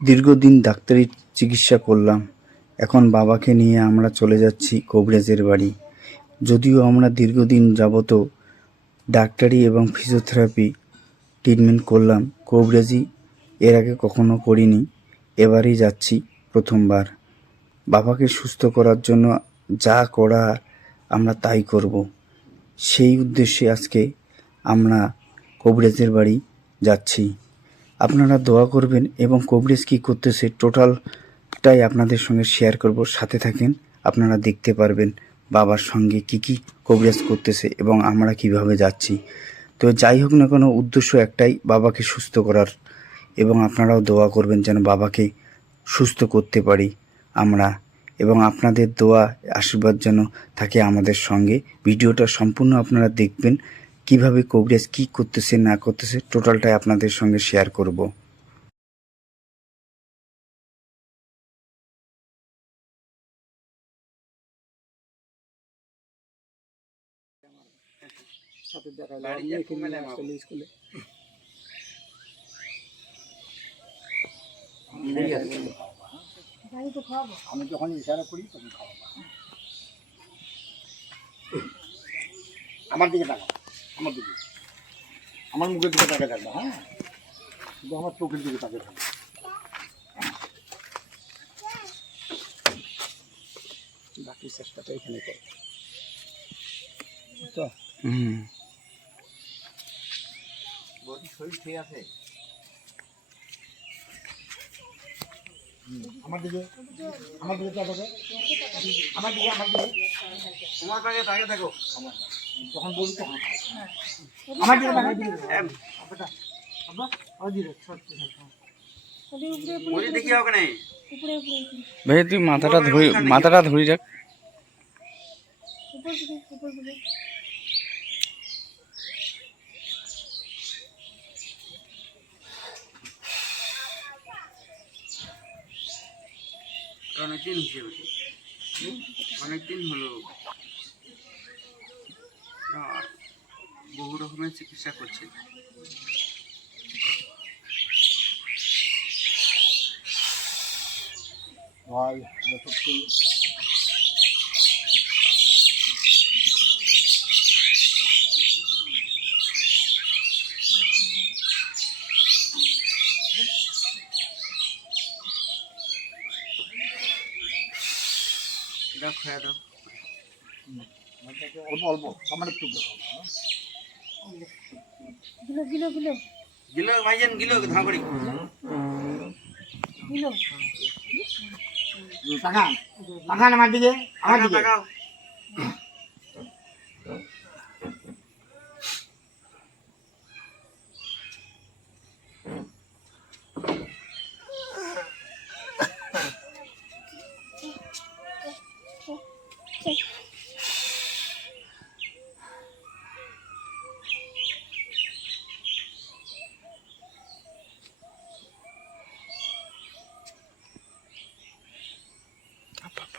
দীর্ঘদিন ডাক্তারি চিকিৎসা করলাম, এখন বাবাকে নিয়ে আমরা চলে যাচ্ছি কবিরাজের বাড়ি। যদিও আমরা দীর্ঘদিন যাবত ডাক্তারি এবং ফিজিওথেরাপি ট্রিটমেন্ট করলাম, কবিরাজি এর আগে কখনো করিনি, এবারেই যাচ্ছি প্রথমবার। বাবাকে সুস্থ করার জন্য যা করার আমরা তাই করব। সেই উদ্দেশ্যে আজকে আমরা কবিরাজের বাড়ি যাচ্ছি। আপনারা দোয়া করবেন এবং কবিরাজ কী করতেছে টোটালটাই আপনাদের সঙ্গে শেয়ার করব। সাথে থাকেন, আপনারা দেখতে পারবেন বাবার সঙ্গে কি কি কবিরাজ করতেছে এবং আমরা কিভাবে যাচ্ছি। তো যাই হোক না কেন, উদ্দেশ্য একটাই, বাবাকে সুস্থ করার, এবং আপনারাও দোয়া করবেন যেন বাবাকে সুস্থ করতে পারি আমরা, এবং আপনাদের দোয়া আশীর্বাদ যেন থাকে আমাদের সঙ্গে। ভিডিওটা সম্পূর্ণ আপনারা দেখবেন, কিভাবে কবিরাজ কী করতেছে না করতেছে টোটালটাই আপনাদের সঙ্গে শেয়ার করব। আমি যখন ইশারা করি তখন খাওয়াবো। আমার দিকে তাকাও, আমার দিকে, আমার মুখের দিকে তাকিয়ে থাকবে। হ্যাঁ, শুধু আমার চোখের দিকে তাকিয়ে থাকবে। বাকি চেষ্টাটা এখানে কর। শরীর ঠিক আছে? আমার দিকে, আমার দিকে তাকাবে, আমার দিকে, আমার দিকে, তোমার কাছে তাকিয়ে থাকো। যখন বলি তখন আমার দিকে তাকাবে। ভাই তুই মাথাটা ধরি রাখ। অনেকদিন হলো বহু রকমের চিকিৎসা করছি। ভাই দাও, খাওয়া দাও। অল্প অল্প সামান্য একটু গিলো গিলো গিলো গিলো ভাইজান, গিলো ধাঁকড়ি গিলো। তাকান, তাকান আমার দিকে, আমার দিকে তাকাও।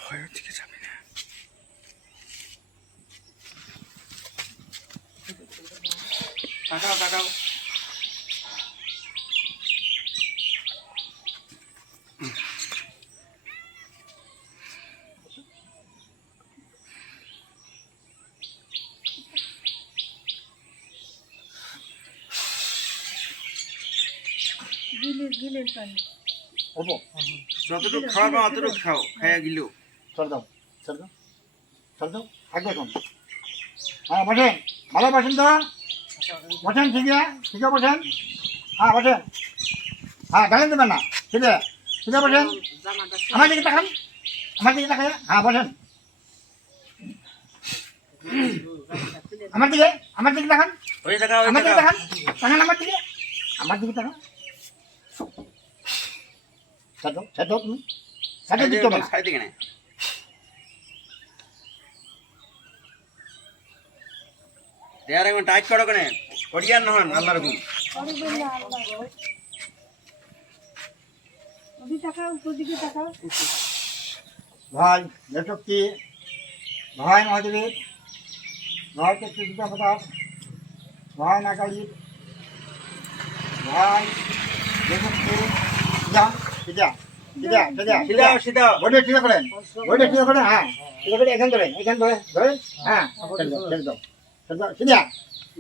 ভয়ের দিকে যাবে না। তাকাও তাকাও। গিলের পানি অল্প যতটুকু খাওয়াবো অতটুকু খাও, খাইয়া গিলো। চল দাও, চল দাও, চল দাও, থাকবে এখন। হ্যাঁ বসেন, ভালো বসেন তো, বসেন, ঠিক আছে, ঠিক আছে বসেন। হ্যাঁ বসেন, হ্যাঁ ঢালেন দেবেন না, ঠিক আছে, ঠিক আছে বসেন। আমার দিকে তাকান, আমার দিকে তাকান, হ্যাঁ বসেন। আমার দিকে, আমার দিকে তাকান, ওই তাকাও, ওই আমার দিকে তাকাও। তাকান, তাকান আমার দিকে, আমার দিকে তাকান। ছাড়ো, ছাড়ো তুমি, ছাড়ো দিতে হবে না। সাইড দিকে নে। দেয়ার এখন টাইট করো কেন? পড়িয়ার নহন আল্লাহর হুকুম। পরে বললে আল্লাহ ওদিকে তাকাও, উপর দিকে তাকাও। ভাই লেটকি, ভাই মহাদেবের, ভাই তেত্রিশটা পদার্থ, ভাই নাগালির, ভাই লেটকি, যান সিধা সিধা সিধা সিধাও সিধাও বডি ঠিক করেন বডি ঠিক করেন হ্যাঁ ঠিক করে এখান ধরে হ্যাঁ ছেড়ে দাও সিধা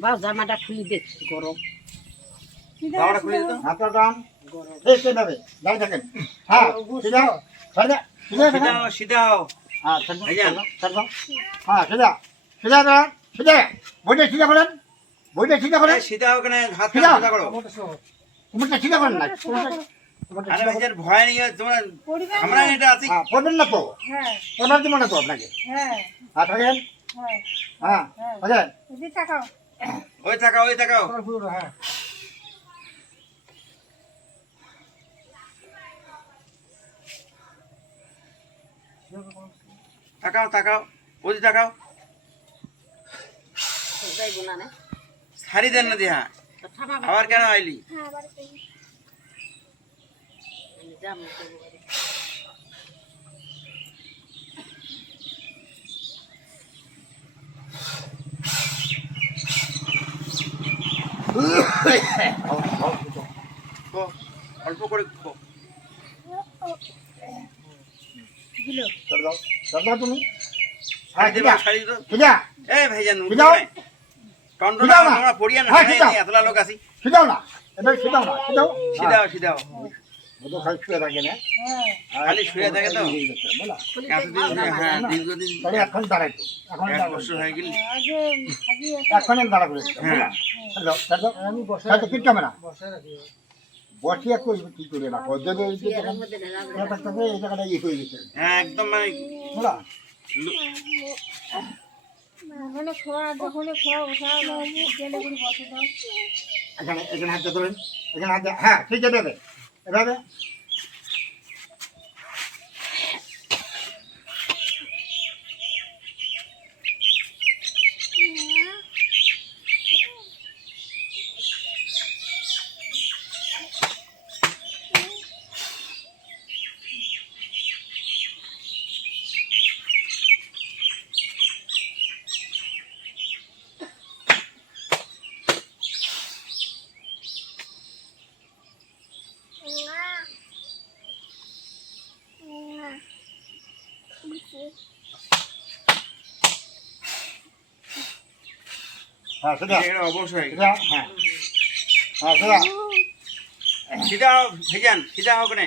বাবা জামাটা খুলে দেখছি গরম। সিধা বাবাটা খুলে দিত হাতটা টান ঠিক আছে দাঁড়িয়ে থাকেন হ্যাঁ সিধা সিধা সিধা সিধাও সিধাও হ্যাঁ ছেড়ে দাও হ্যাঁ সিধা সিধা দাঁড়ান সিধা বডি ঠিক করেন বডি ঠিক করেন এই সিধাও কেন হাত সিধা। সিধা করো তোমারটা ঠিক করেন না আরে ভাইজান ভয় নিয়ে তোমরা পরিবার আমরা এটা আছি হ্যাঁ পড়বেন না তো হ্যাঁ এবার দিব না তো আপনাকে হ্যাঁ হ্যাঁ থাকেন হ্যাঁ হ্যাঁ বুঝলেন এদিকে তাকাও ওই তাকাও ওই তাকাও হ্যাঁ তাকাও তাকাও ওই তাকাও যাইব না না ছাড়ি দেন না দিহা তো থামা আবার কেন আইলি যাম খো, অল্প করে খো। ছেড়ে দাও তুমি ছাড়ি দেবা ছাড়ি দিত সিধা এই ভাইজান সিধাও। টন্ডন সিধাও না। তোমরা পড়িয়া না হ্যাঁ, সিধাও। এতলা লোক আছি সিধাও না এবার সিধাও না সিধাও সিধাও সিধাও তো খালি শুয়ে থাকে না হ্যাঁ খালি শুয়ে থাকে তো বলা এতদিন হ্যাঁ দীর্ঘদিন তাহলে এখন দাঁড়াইতো এখন এক বছর হয়ে গেল আগে আগে এখন দাঁড়া করে হ্যাঁ আমি বসে কি ক্যামেরা বসে একটু কি করে রাখো যদি এই যে দেখেন, এই জায়গাটা ইয়ে হয়ে গেছে হ্যাঁ একদম মানে বলা যখনই খোয়া ওঠা গেলে করে বসে দাও এখানে এখানে হাতে ধরেন এখানে হাতে হ্যাঁ ঠিক আছে দেবে এভাবে হ্যাঁ সেটা এটা অবশ্যই সেটা হ্যাঁ হ্যাঁ সেটা সিধা হও ভাইজান সিধা হোক না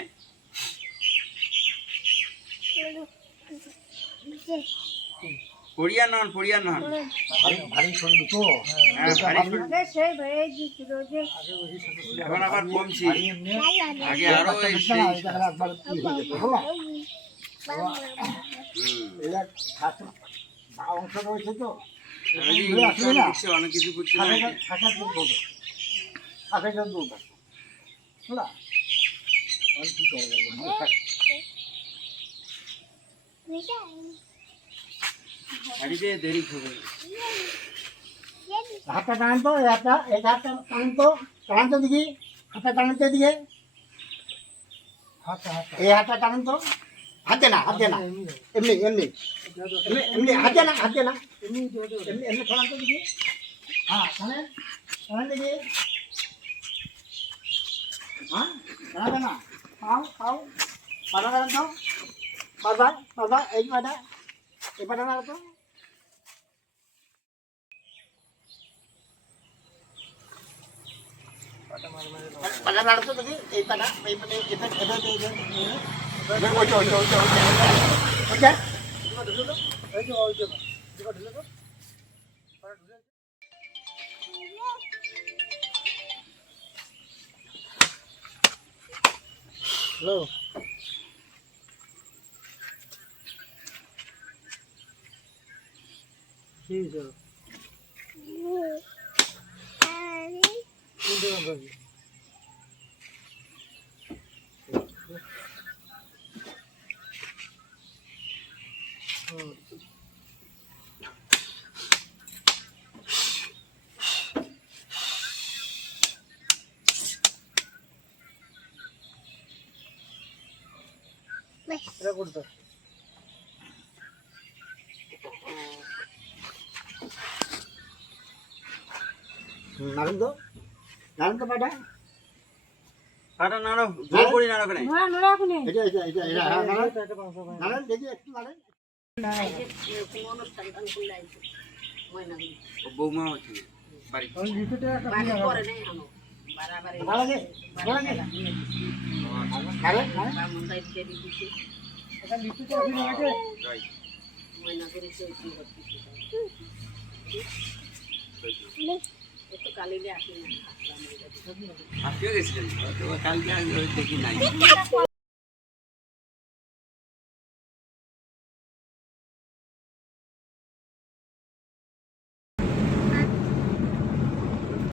পড়িয়া নন ভারী ভারী শরীর তো হ্যাঁ ভারী শরীর। আগে সেই ভয়ে দিচ্ছিল যে এখন আবার কমছি ভারী এমনি আগে আরো এই না, এই জায়গাটা একবার ই হয়ে যেত, বুঝলা? এরা ছাত্র অংশ রয়েছে তো ঘুরে আসবে না অনেক কিছু করছে না শাখার দৌড় শাখার দৌড় বুঝলা আমি কি করবো বাড়িতে দেরি হবে হাতটা টানান তো এই হাতটা টানান তো দেখি হাতটা টানান তো এদিকে এই হাতটা টানান তো হাতে না এমনি এমনি এমনি এমনি হাতে না এমনি এমনি টানান তো দেখি হ্যাঁ টানান দেখি হ্যাঁ টানা না খাও পাটা টানান তো পাটা এই পাটা না তো পাটা নাড়ো তো দেখি এই পাটা এই পাটা এই পাটা হ্যালো ঠিক আছে এটা করতে নারেন্দ্র পাটা পাটা নাড়ো, জোর করি নাড়ো কেন? নোড়া নোড়া এখনই এটা হ্যাঁ নাড়েন দেখি একটু নাড়েন অনুষ্ঠান করলে আইছে ময়নাগুড়ি ও বৌমা হচ্ছে বাড়ি। বাড়ি করে নেই আনো বাড়াবাড়ি নাড়ালে নাড়েন নাড়েন বামন দাই দেবী দিছে রাইট। ময়নাগুড়ি চৈতি করতেছে একটু কালিলে আসি না আসলাম আজকেও গেছিলেন? তো কালকে আমি দেখি নাই।